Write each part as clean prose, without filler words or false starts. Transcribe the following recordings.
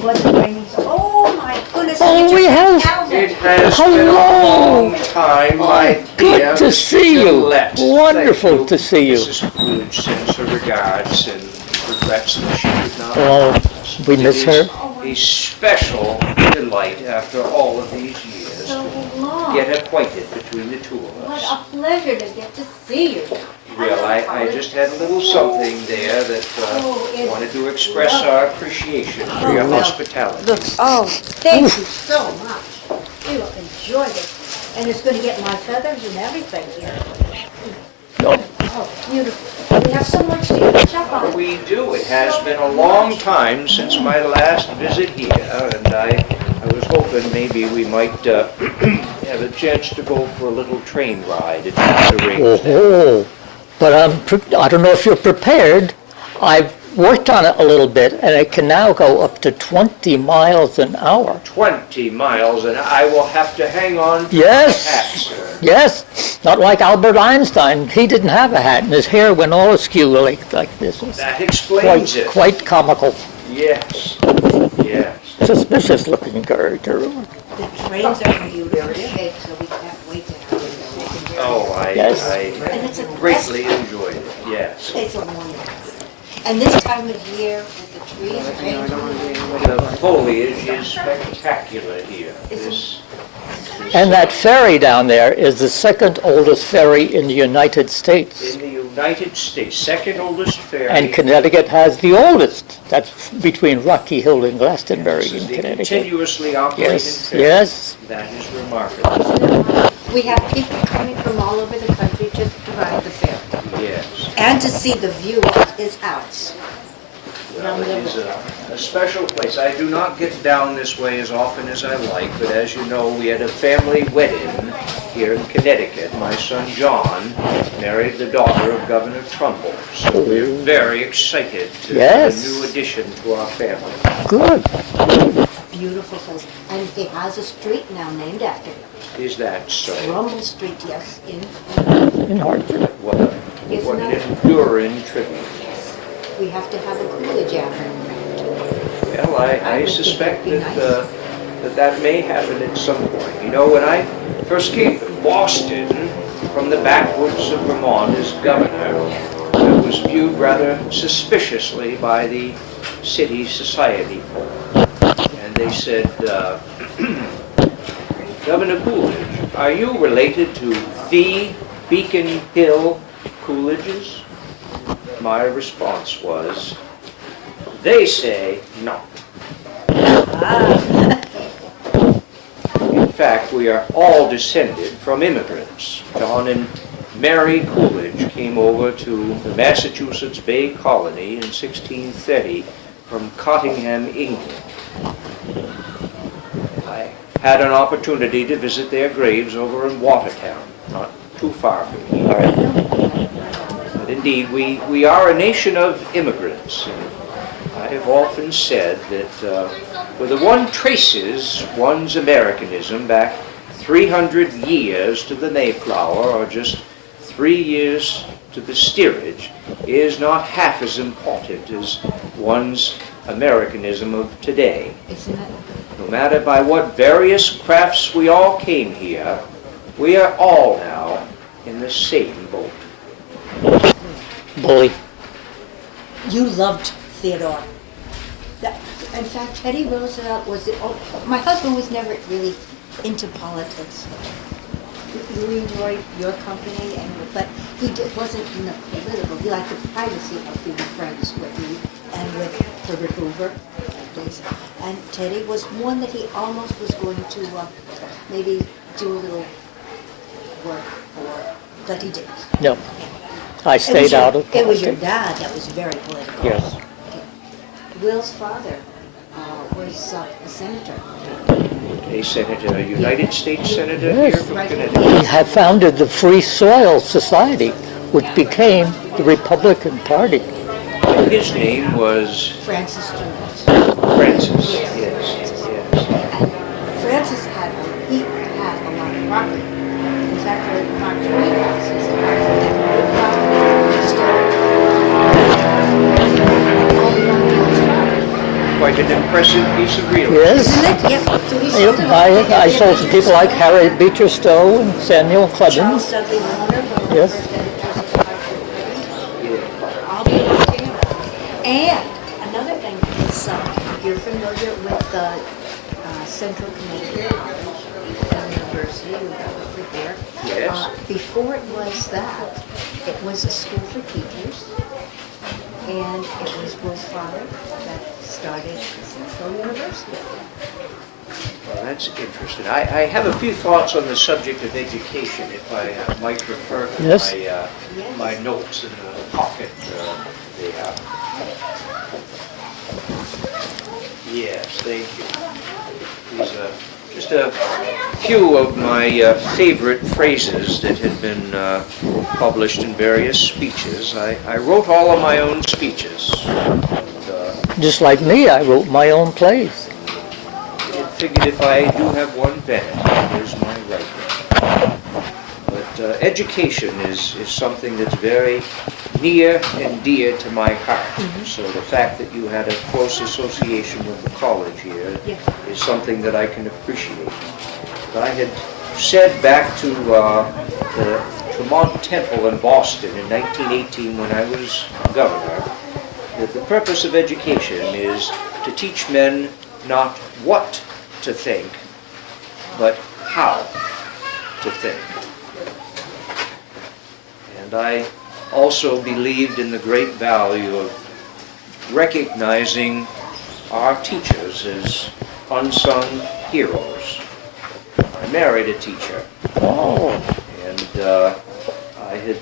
it wasn't raining, so, oh my goodness. Oh, we have. It has been a long time, my dear. Good to see you. Gillettes. Wonderful Thank to see you. Mrs. Coolidge sends her regards and regrets that she could not. Oh, join us. we It miss is her. A special delight after all of these years So to long. get acquainted between the two of What us. a pleasure to get to see you. Well, I just had a little something there that wanted to express our appreciation for your hospitality. Oh, thank you so much. We will enjoy this. And it's going to get my feathers and everything here. Oh, beautiful. We have so much to catch up on. We do. It has been a long time since my last visit here, and I was hoping maybe we might have a chance to go for a little train ride if you could arrange that. Oh, but I don't know if you're prepared. I've worked on it a little bit, and it can now go up to 20 miles an hour. 20 miles, and I will have to hang on to Yes. my hat, sir. Yes, not like Albert Einstein. He didn't have a hat, and his hair went all askew like this. That explains it. Quite comical. Yes, yes. Suspicious looking character. The trains are beautiful shape, so we can't wait to have it. Oh, Yes. And it's a greatly enjoyed it, yes. It's a wonderful. And this time of year with the trees changing. The foliage is spectacular here. This And that ferry down there is the second oldest ferry in the United States. in the United States, second oldest ferry. And Connecticut has the oldest. That's between Rocky Hill and Glastonbury This is in the Connecticut. continuously operated Yes, ferry. yes. That is remarkable. We have people coming from all over the country just to ride the ferry Yes. and to see the view of his house. Well, it is a special place. I do not get down this way as often as I like, but as you know, we had a family wedding here in Connecticut. My son John married the daughter of Governor Trumbull. So we're very excited to have a Yes. new addition to our family. Good. Beautiful place. And he has a street now named after him. Is that so? Rumble Street, yes, in, In Hartford. What an enduring tribute. we have to have a Coolidge after him. Well, I suspect that that may happen at some point. You know, when I first came to Boston from the backwoods of Vermont as governor, I was viewed rather suspiciously by the city society folk. And they said, Governor Coolidge, are you related to the Beacon Hill Coolidges? My response was, they say no. In fact, we are all descended from immigrants. John and Mary Coolidge came over to the Massachusetts Bay Colony in 1630 from Cottingham, England. I had an opportunity to visit their graves over in Watertown, not too far from here. But indeed, we are a nation of immigrants. And I have often said that whether one traces one's Americanism back 300 years to the Mayflower or just 3 years to the steerage is not half as important as one's Americanism of today. Isn't it? No matter by what various crafts we all came here, we are all now in the same boat. Bully. You loved Theodore. In fact, Teddy Roosevelt was my husband was never really into politics. We enjoyed your company, but he wasn't in the political. He liked the privacy of being friends with you and with Herbert Hoover. And Teddy was one that he almost was going to maybe do a little work for, but he didn't. No. I stayed out of It was your politics. dad that was very political. Yes. Will's father was a senator. A senator, a United States senator Yes. here from Right. Connecticut. He had founded the Free Soil Society, which became the Republican Party. His name was Francis Jones. Francis. Yes, yes. And Francis had a lot of property. In fact, there were Mark Twain houses and property still all belonged to his father. quite an impressive piece of real estate. Yes. Isn't it? Yes. So he Yep, sold it off to I get sold to the people like Harriet Beecher Stowe and Samuel Charles Clemens. Dudley Warner. Yes. I'll be watching him. And another thing is, you're familiar with Central Connecticut University, we got over there. Yes. Before it was that, it was a school for teachers. And it was Will's father that started Central University. Well, that's interesting. I have a few thoughts on the subject of education, if I might refer to Yes. my notes in the pocket they have. Yes, thank you. These are just a few of my favorite phrases that had been published in various speeches. I wrote all of my own speeches. And, Just like me, I wrote my own plays. I figured if I do have one vanity, here's my writing. But education is something that's very near and dear to my heart. So the fact that you had a close association with the college here Yes. is something that I can appreciate. But I had said back to the Tremont Temple in Boston in 1918 when I was governor that the purpose of education is to teach men not what to think, but how to think. And I also believed in the great value of recognizing our teachers as unsung heroes. I married a teacher, Oh, and I had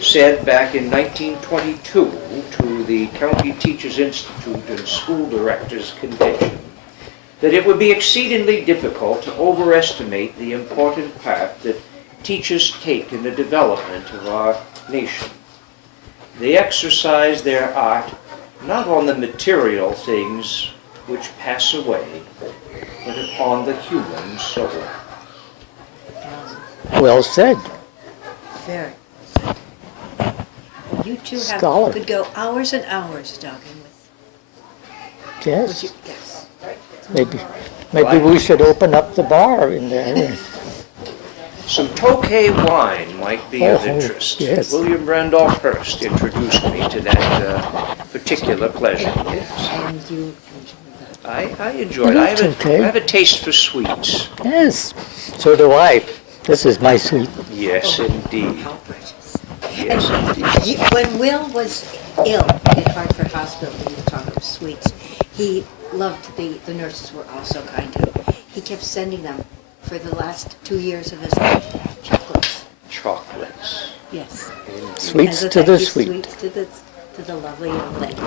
said back in 1922 to the County Teachers Institute and School Directors Convention that it would be exceedingly difficult to overestimate the important part that teachers take in the development of our nation. They exercise their art not on the material things which pass away, but upon the human soul. well said. Very. You two Scholar. could go hours and hours talking with Yes. you. Yes. Maybe we should open up the bar in there. Some Tokay wine might be of Oh, interest. yes. William Randolph Hearst introduced me to that particular pleasure. Yes. And you I enjoy it. I have, Tokay. I have a taste for sweets. Yes, so do I. This is my sweet. Yes, indeed. how precious. Yes, indeed. When Will was ill at Hartford Hospital, we were talking of sweets, he loved the nurses were all so kind to him. He kept sending them for the last 2 years of his life, chocolates. Chocolates. Yes. Sweets As a to thank the you, sweet. Sweets to the lovely young ladies.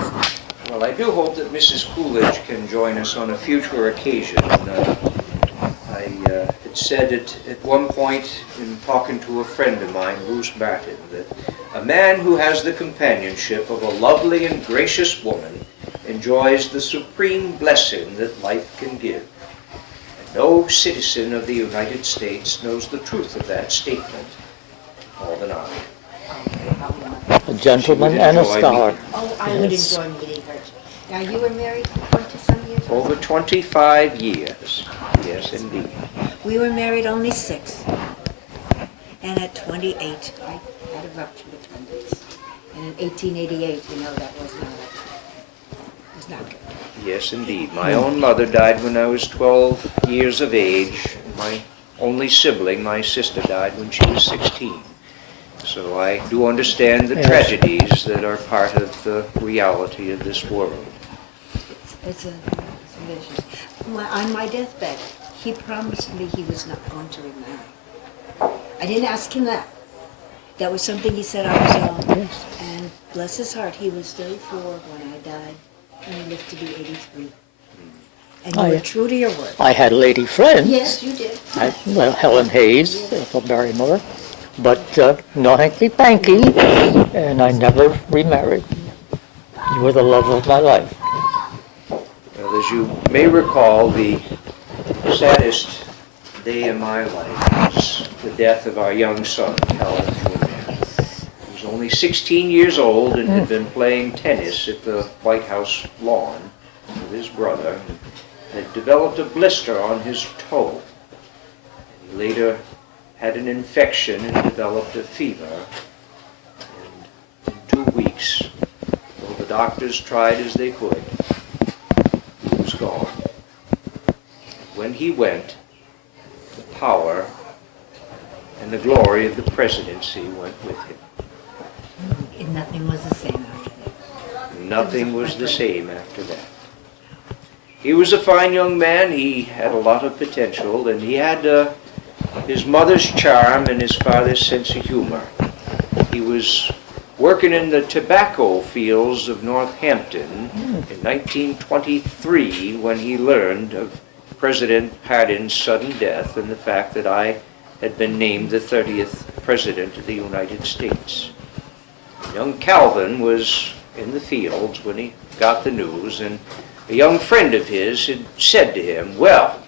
Well, I do hope that Mrs. Coolidge can join us on a future occasion. I had said at one point in talking to a friend of mine, Bruce Barton, that a man who has the companionship of a lovely and gracious woman enjoys the supreme blessing that life can give. And no citizen of the United States knows the truth of that statement more than I. A gentleman and a scholar. Oh, I would Yes. enjoy meeting her. Now, you were married for 20-some years? Over 25 years. Yes, indeed. We were married only 6. And at 28, I had a rupture with appendix. And in 1888, that was not good. Yes, indeed. My own mother died when I was 12 years of age. My only sibling, my sister, died when she was 16. So I do understand the Yes. tragedies that are part of the reality of this world. It's a vision. On my deathbed, he promised me he was not going to remarry. I didn't ask him that. That was something he said on his own. Yes. And bless his heart, he was 34 when I died, and he lived to be 83. And you Oh, were yeah. true to your word. I had lady friends. Yes, you did. Helen Hayes, Ethel Barrymore, but no hanky-panky, and I never remarried. You were the love of my life. Well, as you may recall, the saddest day in my life was the death of our young son, Calvin Coolidge. He was only 16 years old and had been playing tennis at the White House lawn with his brother, had developed a blister on his toe. He later had an infection and developed a fever. And in 2 weeks, though the doctors tried as they could, he was gone. When he went, the power and the glory of the presidency went with him. And nothing was the same after that. Nothing was the same after that. He was a fine young man. He had a lot of potential, and he had his mother's charm and his father's sense of humor. He was working in the tobacco fields of Northampton in 1923 when he learned of President Hardin's sudden death and the fact that I had been named the 30th President of the United States. Young Calvin was in the fields when he got the news, and a young friend of his had said to him, "Well,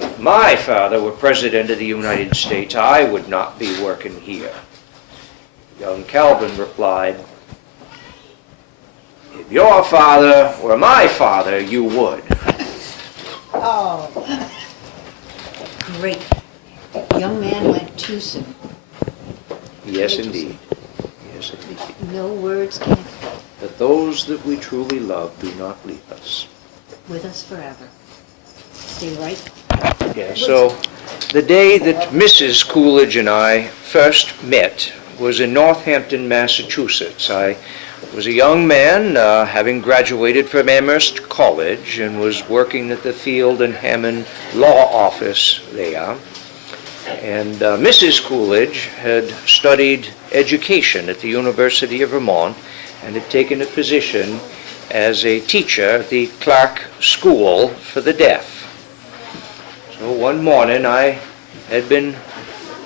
if my father were President of the United States, I would not be working here." Young Calvin replied, "If your father were my father, you would." Oh, great. Young man went too soon. Yes, indeed. Yes, indeed. No words can But those that we truly love do not leave us. with us forever. Stay right. Yeah, so the day that Mrs. Coolidge and I first met was in Northampton, Massachusetts. I was a young man, having graduated from Amherst College, and was working at the Field and Hammond Law Office there. And Mrs. Coolidge had studied education at the University of Vermont and had taken a position as a teacher at the Clark School for the Deaf. So one morning I had been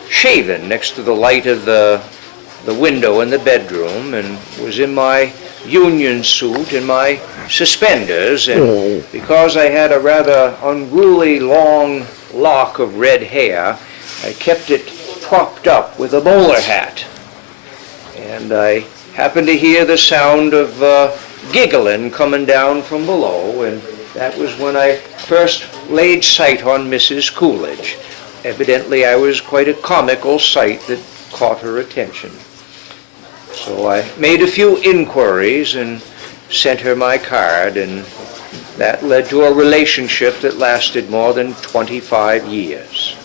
shaving next to the light of the window in the bedroom and was in my union suit and my suspenders, and because I had a rather unruly long lock of red hair, I kept it propped up with a bowler hat. And I happened to hear the sound of giggling coming down from below, and that was when I first laid sight on Mrs. Coolidge. Evidently I was quite a comical sight that caught her attention. So I made a few inquiries and sent her my card, and that led to a relationship that lasted more than 25 years.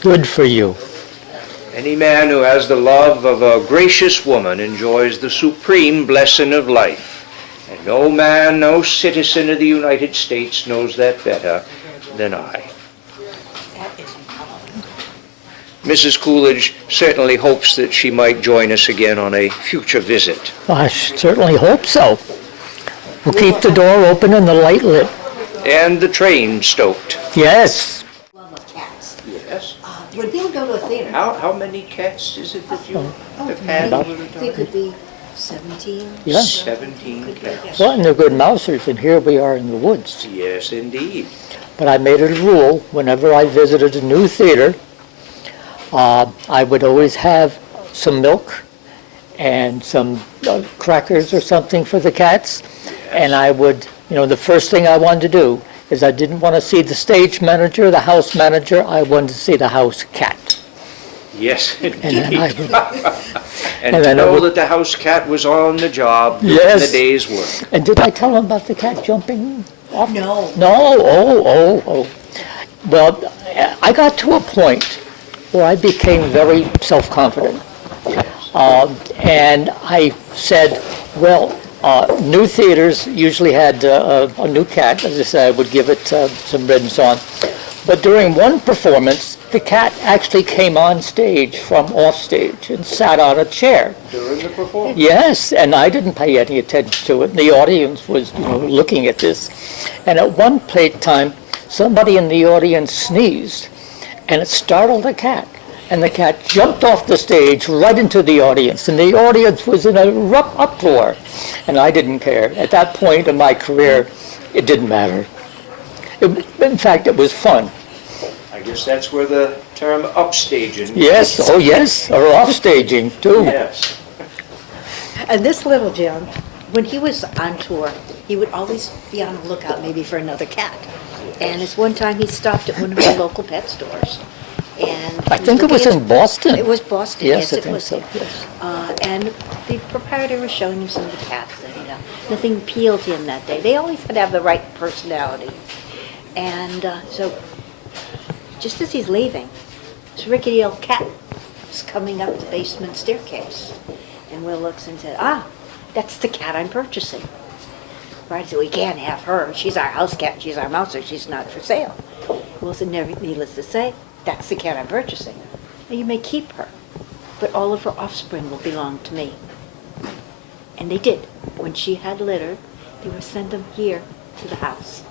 Good for you. Any man who has the love of a gracious woman enjoys the supreme blessing of life. And no man, no citizen of the United States knows that better than I. That is important. Mrs. Coolidge certainly hopes that she might join us again on a future visit. I certainly hope so. We'll keep the door open and the light lit. And the train stoked. Yes. Love of cats. Yes. When people go to a theater, How many cats is it that you oh, have had many. over the They time? could be 17. Yeah. 17 cats. Well, and they're good mousers, and here we are in the woods. Yes, indeed. But I made it a rule, whenever I visited a new theater, I would always have some milk and some crackers or something for the cats. And I would, the first thing I wanted to do is I didn't want to see the stage manager, the house manager, I wanted to see the house cat. Yes, And then I indeed. would, And and to then I know would- that the house cat was on the job doing Yes. the day's work. and did I tell them about the cat jumping off? No. No, oh. Well, I got to a point where I became very self-confident. And I said, well, new theaters usually had a new cat. As I said, I would give it some ribbons on. But during one performance, the cat actually came on stage from off stage and sat on a chair. During the performance. Yes, and I didn't pay any attention to it. The audience was looking at this. And at one time, somebody in the audience sneezed, and it startled the cat. And the cat jumped off the stage right into the audience, and the audience was in a uproar. And I didn't care. At that point in my career, it didn't matter. In fact, it was fun. I guess that's where the term upstaging. Yes, oh yes, or off staging too. Yes. And this little gem when he was on tour, he would always be on the lookout maybe for another cat. And this one time he stopped at one of the local pet stores. And I think it was in Boston. It was Boston, Yes, yes, I it think was. so, yes. And the proprietor was showing him some of the cats, and nothing appealed to him that day. They always had to have the right personality. And so, just as he's leaving, this rickety old cat is coming up the basement staircase. And Will looks and said, that's the cat I'm purchasing. Right, so we can't have her. She's our house cat, she's our mouser, she's not for sale. Will said, needless to say, that's the cat I'm purchasing. Now you may keep her, but all of her offspring will belong to me. And they did. When she had litter, they would send them here to the house.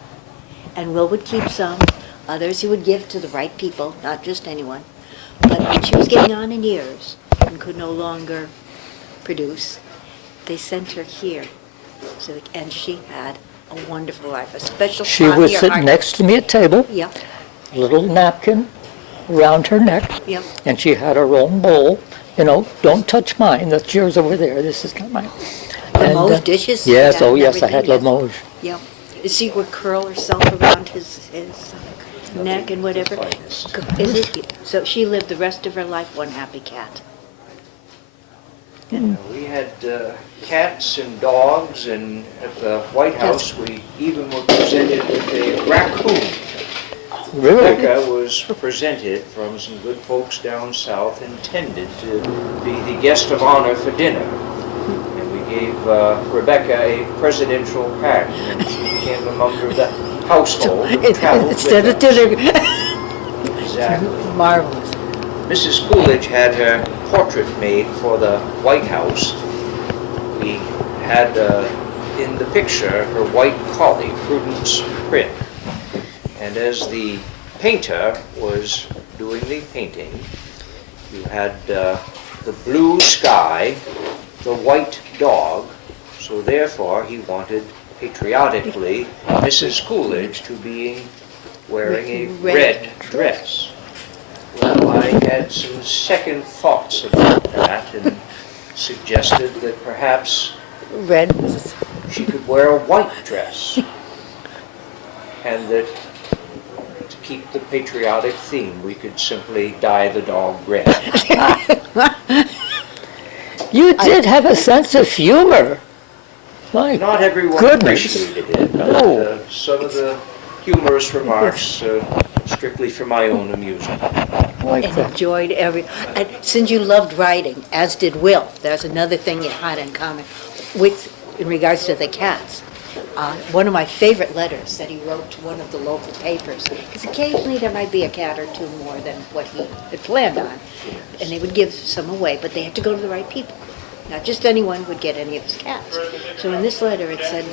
And Will would keep some, others he would give to the right people, not just anyone. But when she was getting on in years and could no longer produce, they sent her here. So, and she had a wonderful life, a special She spot in was your sitting heart. next to me at table, Yep, little napkin around her neck, yep. and she had her own bowl. Don't touch mine, that's yours over there, this is not mine. And, Limoges dishes. Yes, yeah, oh and yes, I had everything, Limoges. Yep. She would curl herself around his neck and whatever. Finest. Is it? So she lived the rest of her life one happy cat. We had cats and dogs, and at the White House, we even were presented with a raccoon. Really? Rebecca was presented from some good folks down south, intended to be the guest of honor for dinner. And we gave Rebecca a presidential pack, and she became a member of the household and traveled with Instead of us. dinner. Exactly. Marvelous. Mrs. Coolidge had her portrait made for the White House. We had in the picture her white collie, Prudence Prin. And as the painter was doing the painting, you had the blue sky, the white dog, so therefore he wanted patriotically Mrs. Coolidge to be wearing a red dress. Well, I had some second thoughts about that and suggested that perhaps Red. she could wear a white dress, and that to keep the patriotic theme, we could simply dye the dog red. You did have a sense of humor. My Not everyone goodness. appreciated it. No. Some of the humorous remarks strictly for my own amusement. Like And that. enjoyed and since you loved writing, as did Will, there's another thing you had in common in regards to the cats. One of my favorite letters that he wrote to one of the local papers, because occasionally there might be a cat or two more than what he had planned on, and they would give some away, but they had to go to the right people. Not just anyone would get any of his cats. So in this letter it said,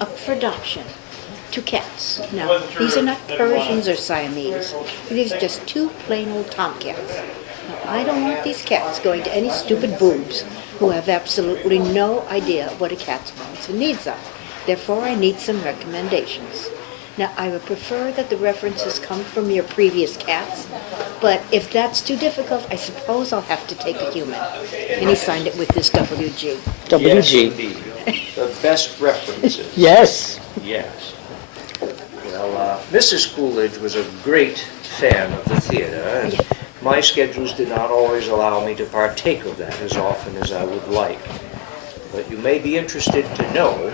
up for adoption, 2 cats. Now, these are not Persians or Siamese. These are just 2 plain old tomcats. Now, I don't want these cats going to any stupid boobs who have absolutely no idea what a cat's wants and needs are. Therefore, I need some recommendations. Now, I would prefer that the references come from your previous cats, but if that's too difficult, I suppose I'll have to take a human. And he signed it with this WG. Yes, WG. indeed. The best references. Yes. Yes. Well, Mrs. Coolidge was a great fan of the theater, and my schedules did not always allow me to partake of that as often as I would like. But you may be interested to know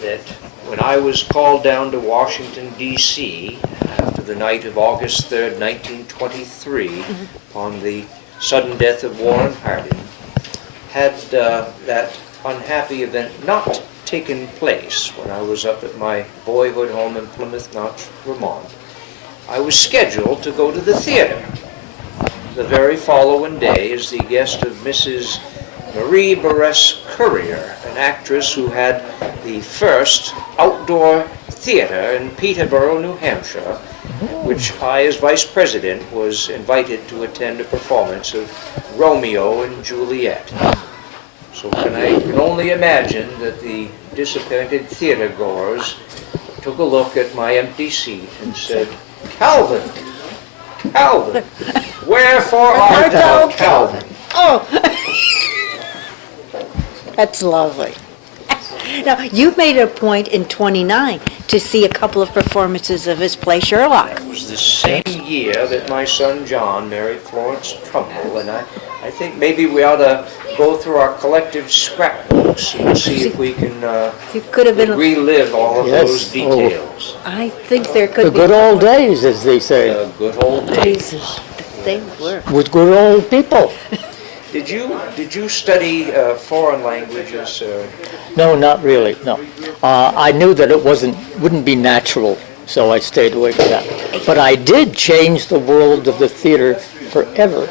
that when I was called down to Washington, D.C., after the night of August 3rd, 1923, upon the sudden death of Warren Harding, had that unhappy event not taken place when I was up at my boyhood home in Plymouth Notch, Vermont, I was scheduled to go to the theater the very following day as the guest of Mrs. Marie Buress Currier, an actress who had the first outdoor theater in Peterborough, New Hampshire, which I, as vice president, was invited to attend a performance of Romeo and Juliet. So I can only imagine that the disappointed theater goers took a look at my empty seat and said, "Calvin, Calvin, wherefore art thou, Calvin?" Oh! That's lovely. Now, you made a point in '29 to see a couple of performances of his play Sherlock. It was the same year that my son John married Florence Trumbull, and I think maybe we ought to go through our collective scrapbooks and see if we can You could have been, relive all of Yes. those details. I think there The could be. good old days, as they say, The good old days. Jesus, they were. with good old people. Did you study foreign languages? No, not really, no. I knew that it wouldn't be natural, so I stayed away from that. But I did change the world of the theater forever,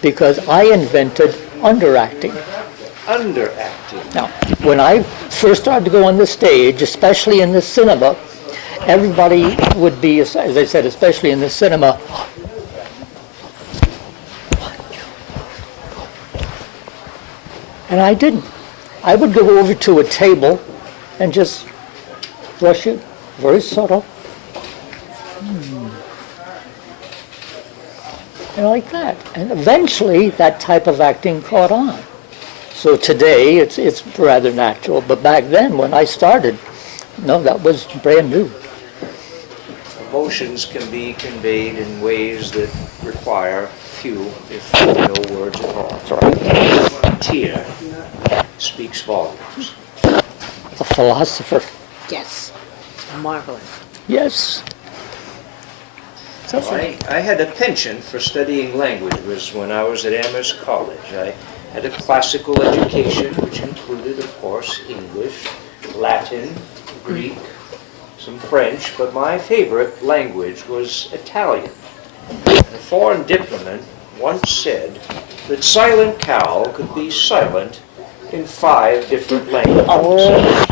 because I invented underacting. Underacting. Now, when I first started to go on the stage, especially in the cinema, everybody would be, as I said, especially in the cinema, and I didn't. I would go over to a table and just brush it, very subtle. And like that. And eventually, that type of acting caught on. So today, it's rather natural. But back then, when I started, no, that was brand new. Emotions can be conveyed in ways that require few, if no words at all. That's right. A tear speaks volumes. A philosopher. Yes, marvelous. Yes. So, I had a penchant for studying languages when I was at Amherst College. I had a classical education, which included, of course, English, Latin, Greek, some French, but my favorite language was Italian. A foreign diplomat once said that silent cow could be silent in 5 different languages. oh,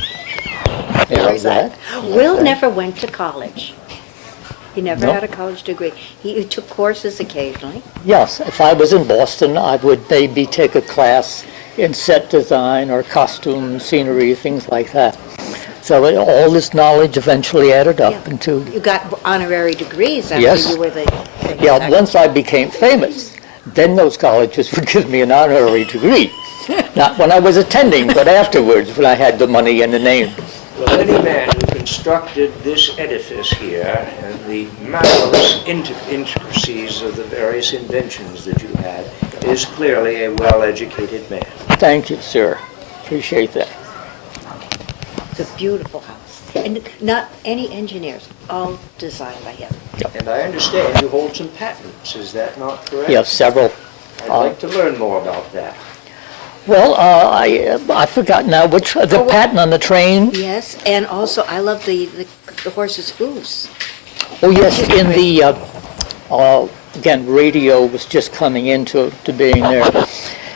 yeah, Where's that. Will never went to college. He never No. had a college degree. He took courses occasionally. Yes, if I was in Boston, I would maybe take a class in set design or costume, scenery, things like that. So all this knowledge eventually added up Yeah. into, You got honorary degrees after Yes. you were the. yeah, once I became famous, then those colleges would give me an honorary degree. Not when I was attending, but afterwards, when I had the money and the name. Well, any man who constructed this edifice here and the marvelous intricacies of the various inventions that you had is clearly a well-educated man. Thank you, sir. Appreciate that. It's a beautiful house. And not any engineers, all designed by him. And I understand you hold some patents, is that not correct? Yes, several. I'd like to learn more about that. Well, I forgot now which, the patent on the train. Yes, and also I love the horse's hooves. Oh, yes, in the, again, radio was just coming into being there.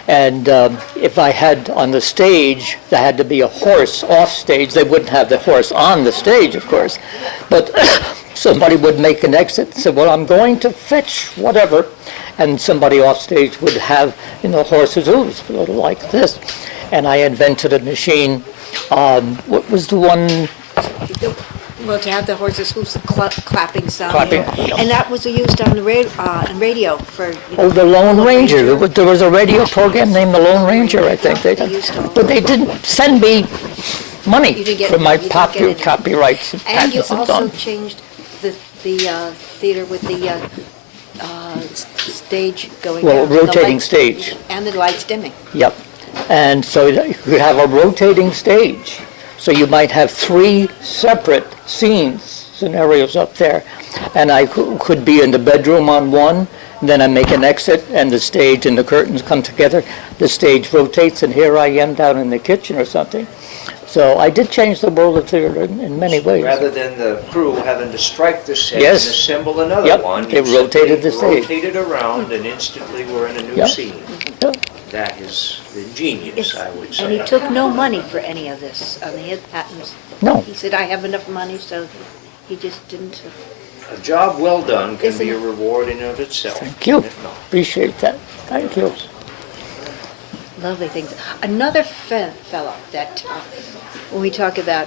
And if I had on the stage, there had to be a horse off stage. They wouldn't have the horse on the stage, of course. But somebody would make an exit and say, well, I'm going to fetch whatever. And somebody off stage would have, horse's hooves, a little like this. And I invented a machine. What was the one? Well, to have the horse's hooves clapping sound. Clapping, yeah. yeah. And that was used on the radio for. Oh, the Lone Ranger. There was a radio program named the Lone Ranger, I think. They used to- But they didn't send me money You didn't get- for my you didn't get any. copyrights and And you patents and so also on. changed the theater with the stage going Well, down. The rotating lights- stage. And the lights dimming. Yep. And so you could have a rotating stage. So you might have 3 separate scenarios up there. And I could be in the bedroom on one, and then I make an exit, and the stage and the curtains come together. The stage rotates, and here I am down in the kitchen or something. So I did change the world of theater in many ways. Rather than the crew having to strike the set Yes. and assemble another Yep, one, they you rotated simply the stage. rotated around and instantly we're in a new Yep. scene. Yep. That is ingenious, I would And he say. took no money for any of this. I mean, his patents. No. He said, I have enough money, so he just didn't. A job well done can Isn't be a it? reward in and of itself. Thank you. If not. Appreciate that. Thank you. Lovely things. Another fellow that, when we talk about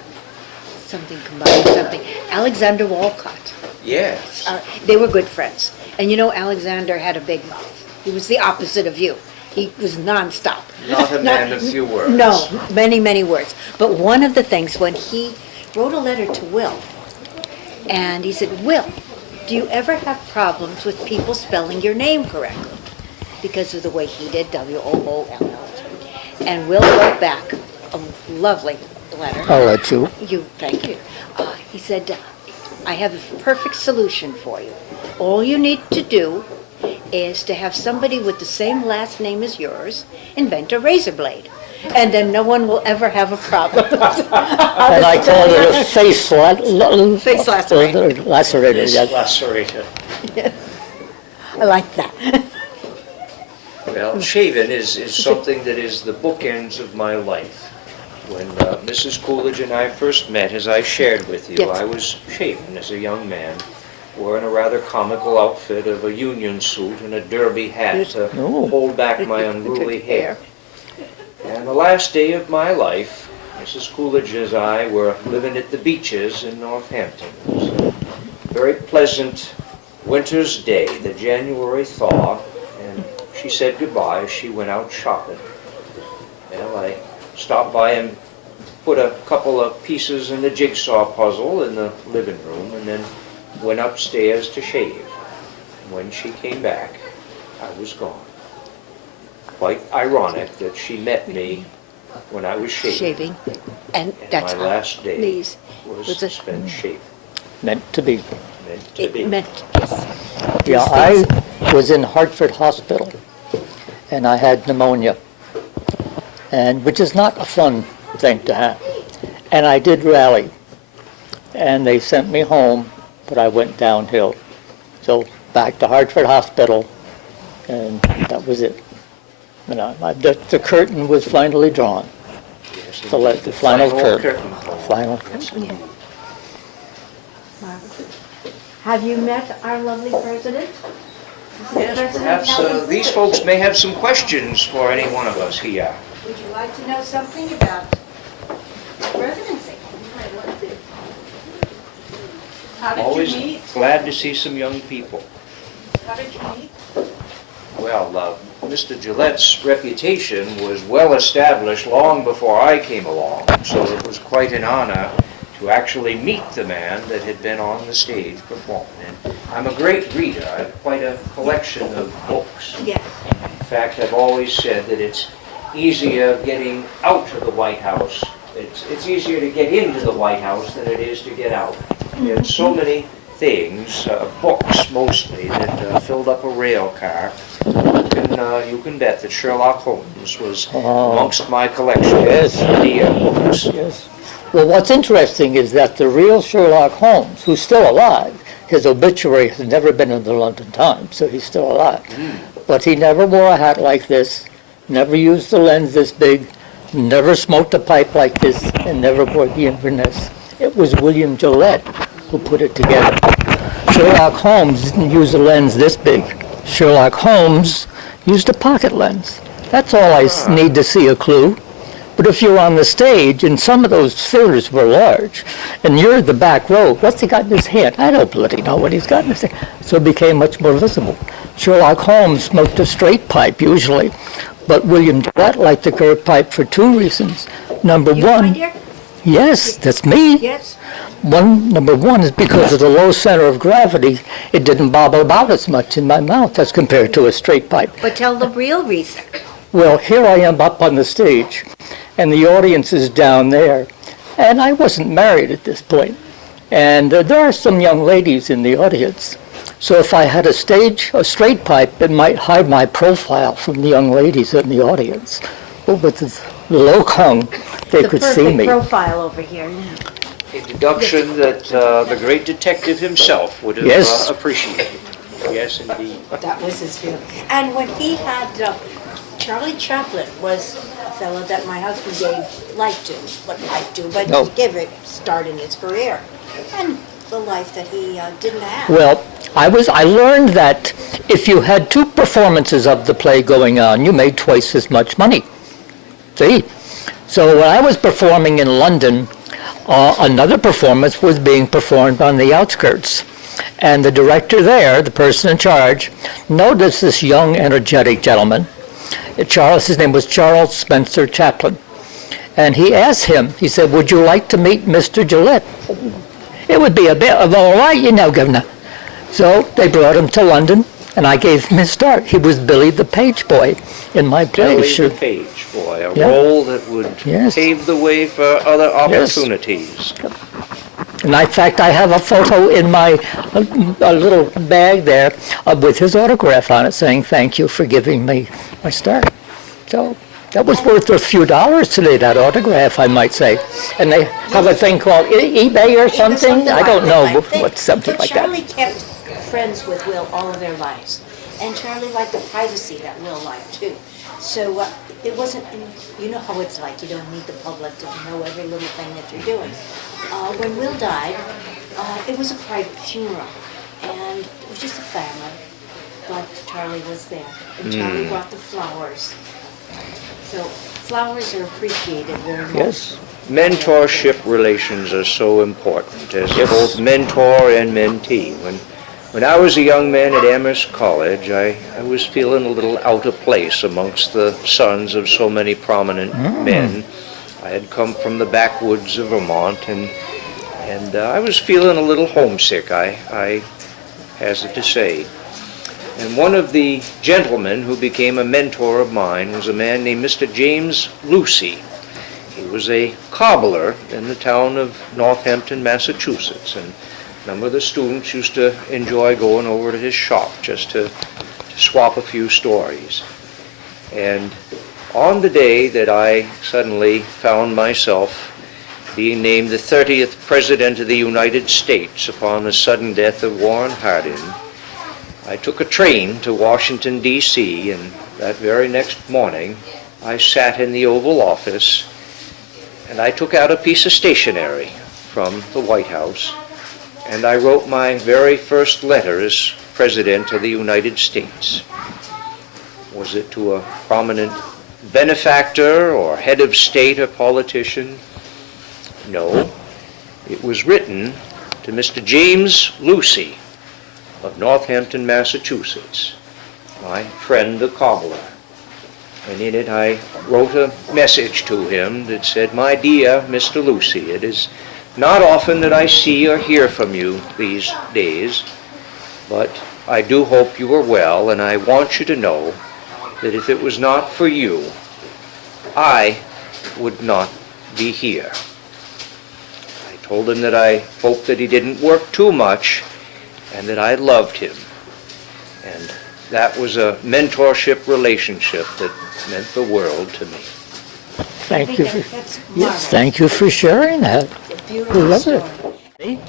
something combining something, Alexander Walcott. Yes. They were good friends. And Alexander had a big mouth. He was the opposite of you. He was nonstop. Not a man of few words. No, many, many words. But one of the things, when he wrote a letter to Will, and he said, Will, do you ever have problems with people spelling your name correctly? Because of the way he did, W-O-O-L-L. And Will wrote back a lovely letter. I'll let you. Thank you. He said, I have a perfect solution for you. All you need to do is to have somebody with the same last name as yours invent a razor blade. And then no one will ever have a problem. And I called it a face lacerator. Lacerator, yes. Lacerator. I like that. Well, shaven is something that is the bookends of my life. When Mrs. Coolidge and I first met, as I shared with you, Yes. I was shaven as a young man, wearing a rather comical outfit of a union suit and a derby hat to Oh. hold back my unruly hair. And the last day of my life, Mrs. Coolidge and I were living at the beaches in Northampton. It was a very pleasant winter's day, the January thaw, and she said goodbye as she went out shopping. Well, I stopped by and put a couple of pieces in the jigsaw puzzle in the living room, and then went upstairs to shave. When she came back, I was gone. Quite ironic that she met me when I was shaving. And that's My how last day these was was a- spent shaving. Meant to be. Meant to it be. meant, yes. Yeah, These I things- was in Hartford Hospital, and I had pneumonia, and which is not a fun thing to have. And I did rally, and they sent me home, but I went downhill. So back to Hartford Hospital, and that was it. And the curtain was finally drawn. Yes, So let the final curtain. call. Final. Yeah. Have you met our lovely president? Yes, President perhaps Calvin these Coolidge. folks may have some questions for any one of us here. Would you like to know something about presidency? How did Always you meet? glad to see some young people. How did you meet? Well, Mr. Gillette's reputation was well established long before I came along, so it was quite an honor to actually meet the man that had been on the stage performing. And I'm a great reader. I have quite a collection of books. Yes. In fact, I've always said that it's easier getting out of the White House. It's easier to get into the White House than it is to get out. There's so many things, books mostly, that filled up a rail car. You can bet that Sherlock Holmes was amongst my collection Yes. of dear books. Yes. Well, what's interesting is that the real Sherlock Holmes, who's still alive, his obituary has never been in the London Times, so he's still alive. But he never wore a hat like this, never used a lens this big, never smoked a pipe like this, and never wore the Inverness. It was William Gillette who put it together. Sherlock Holmes didn't use a lens this big. Sherlock Holmes used a pocket lens. That's all I need to see a clue. But if you're on the stage, and some of those theaters were large, and you're in the back row, what's he got in his hand? I don't bloody know what he's got in his hand. So it became much more visible. Sherlock Holmes smoked a straight pipe usually, but William Gillette liked the curved pipe for two reasons. Number You, my one, dear? yes, that's me. Yes. Number one is because of the low center of gravity, it didn't bobble about as much in my mouth as compared to a straight pipe. But tell the real reason. Well, here I am up on the stage, and the audience is down there, and I wasn't married at this point. And there are some young ladies in the audience. So if I had a straight pipe, it might hide my profile from the young ladies in the audience. But with the low hung, they could see The me. perfect profile over here. A deduction that the great detective himself would have Yes. appreciated. Yes, indeed. That was his feeling. And when he had, Charlie Chaplin was a fellow that my husband gave life to, but No. he gave it start in his career. And the life that he didn't have. Well, I learned that if you had two performances of the play going on, you made twice as much money. See? So when I was performing in London, another performance was being performed on the outskirts. And the director there, the person in charge, noticed this young, energetic gentleman, his name was Charles Spencer Chaplin. And he asked him, he said, would you like to meet Mr. Gillette? It would be a bit of all right, you know, Governor. So they brought him to London, and I gave him his start. He was Billy the Page Boy in my play. Billy the Page Boy, a Yeah. role that would Yes. pave the way for other opportunities. And in fact, I have a photo in my a little bag there with his autograph on it saying, thank you for giving me my start. So that was worth a few dollars today, that autograph, I might say. And they have a thing called eBay or something? I don't know, what's something like that. Charlie kept friends with Will all of their lives. And Charlie liked the privacy that Will liked too. So it wasn't, you know how it's like, you don't need the public to know every little thing that you're doing. When Will died, it was a private funeral, and it was just a family, but Charlie was there, and Charlie brought the flowers. So flowers are appreciated very much. Yes. Mentorship relations are so important as both mentor and mentee. When I was a young man at Amherst College, I was feeling a little out of place amongst the sons of so many prominent men. I had come from the backwoods of Vermont, and I was feeling a little homesick, I hazard to say. And one of the gentlemen who became a mentor of mine was a man named Mr. James Lucy. He was a cobbler in the town of Northampton, Massachusetts, and a number of the students used to enjoy going over to his shop just to swap a few stories. And on the day that I suddenly found myself being named the 30th President of the United States upon the sudden death of Warren Harding, I took a train to Washington, D.C., and that very next morning I sat in the Oval Office and I took out a piece of stationery from the White House and I wrote my very first letter as President of the United States. Was it to a prominent benefactor or head of state or politician? No. It was written to Mr. James Lucy of Northampton, Massachusetts, my friend the cobbler. And in it I wrote a message to him that said, "My dear Mr. Lucy, it is not often that I see or hear from you these days, but I do hope you are well, and I want you to know that if it was not for you, I would not be here." I told him that I hoped that he didn't work too much and that I loved him. And that was a mentorship relationship that meant the world to me. Thank you. That's Yes, marvelous. thank you for sharing that. It's a beautiful Love story. it.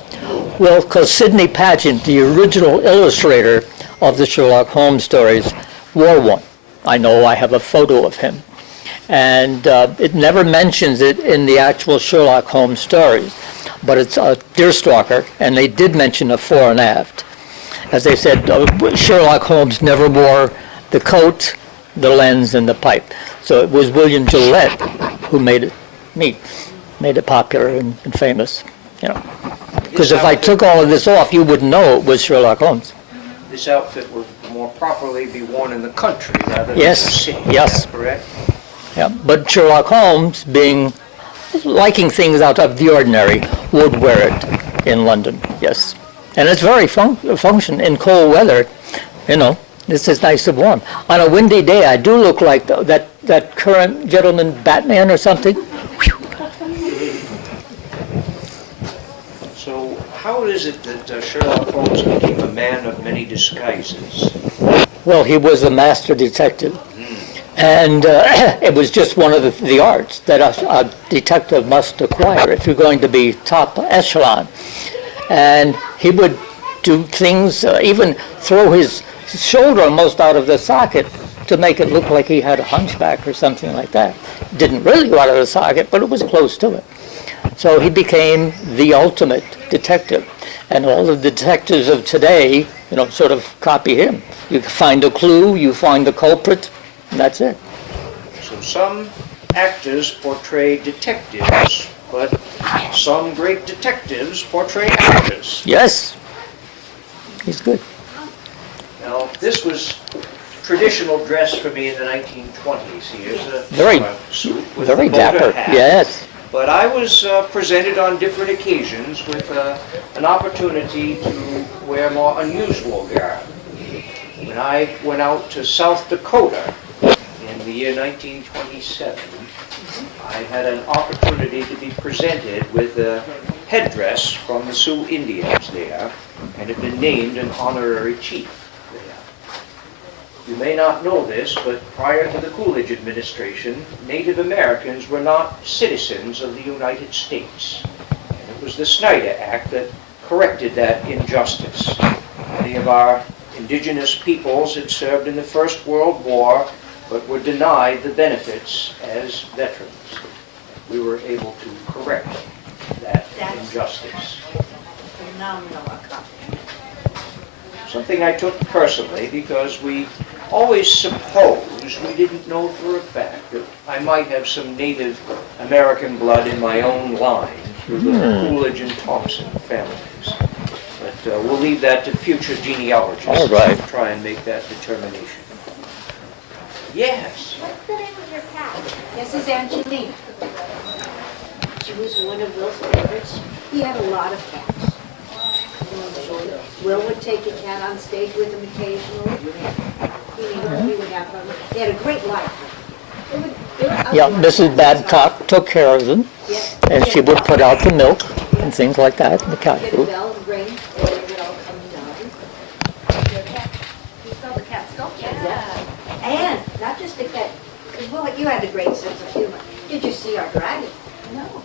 Well, because Sidney Paget, the original illustrator of the Sherlock Holmes stories, wore one. I know I have a photo of him. And it never mentions it in the actual Sherlock Holmes stories, but it's a deerstalker, and they did mention a fore and aft. As they said, Sherlock Holmes never wore the coat, the lens, and the pipe. So it was William Gillette who made it popular and famous, you know. Because if I took all of this off, you wouldn't know it was Sherlock Holmes. This outfit would more properly be worn in the country rather than Yes, in the city. yes. Is that correct? Yeah, but Sherlock Holmes, liking things out of the ordinary, would wear it in London, yes. And it's very function in cold weather, you know. This is nice and warm. On a windy day, I do look like that current gentleman Batman or something. So how is it that Sherlock Holmes became a man of many disguises? Well, he was a master detective. And it was just one of the arts that a detective must acquire if you're going to be top echelon. And he would do things, even throw his shoulder almost out of the socket to make it look like he had a hunchback or something like that. Didn't really go out of the socket, but it was close to it. So he became the ultimate detective. And all the detectives of today, you know, sort of copy him. You find a clue, you find the culprit, and that's it. So some actors portray detectives, but some great detectives portray actors. Yes, he's good. Now, this was traditional dress for me in the 1920s. Here's a Very- summer suit with Very the bowler dapper, hat. yes. But I was presented on different occasions with an opportunity to wear more unusual garb. When I went out to South Dakota in the year 1927, I had an opportunity to be presented with a headdress from the Sioux Indians there, and had been named an honorary chief there. You may not know this, but prior to the Coolidge administration, Native Americans were not citizens of the United States. And it was the Snyder Act that corrected that injustice. Many of our indigenous peoples had served in the First World War, but were denied the benefits as veterans. We were able to correct that injustice. Phenomenal accomplishment. Something I took personally because we always supposed, we didn't know for a fact, that I might have some Native American blood in my own line through the Coolidge and Thompson families. But we'll leave that to future genealogists All right. to try and make that determination. Yes. What's the name of your cat? This is Angelina. She was one of Will's favorites. He had a lot of cats. Will would take a cat on stage with him occasionally. He would have fun. They had a great life. Yeah, Mrs. Babcock took care of them, and she would put out the milk and things like that, and the cat Get a food. bell ring, and it would all come down. Your cat. You saw the cat sculpture? And not just a cat, because Will, you had a great sense of humor. Did you see our dragon? No.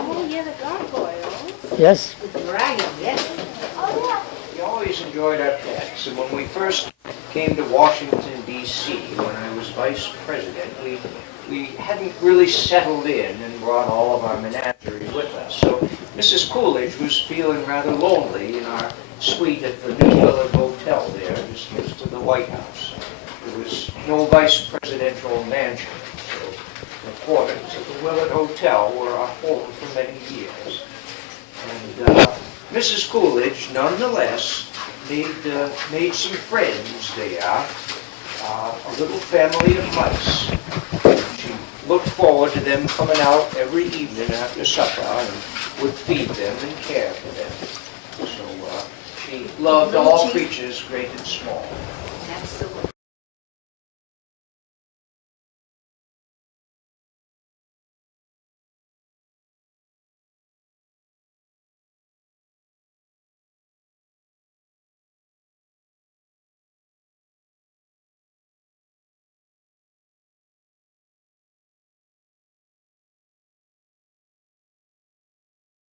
Oh, yeah, the gargoyles. Yes, The dragon, yes. Oh, We always enjoyed our pets, and when we first came to Washington, D.C., when I was vice president, we hadn't really settled in and brought all of our menagerie with us. So Mrs. Coolidge was feeling rather lonely in our suite at the New Willard Hotel there, just next to the White House. There was no vice presidential mansion, so the quarters at the Willard Hotel were our home for many years. And Mrs. Coolidge, nonetheless, made some friends there, a little family of mice. She looked forward to them coming out every evening after supper and would feed them and care for them. So she loved all creatures, great and small.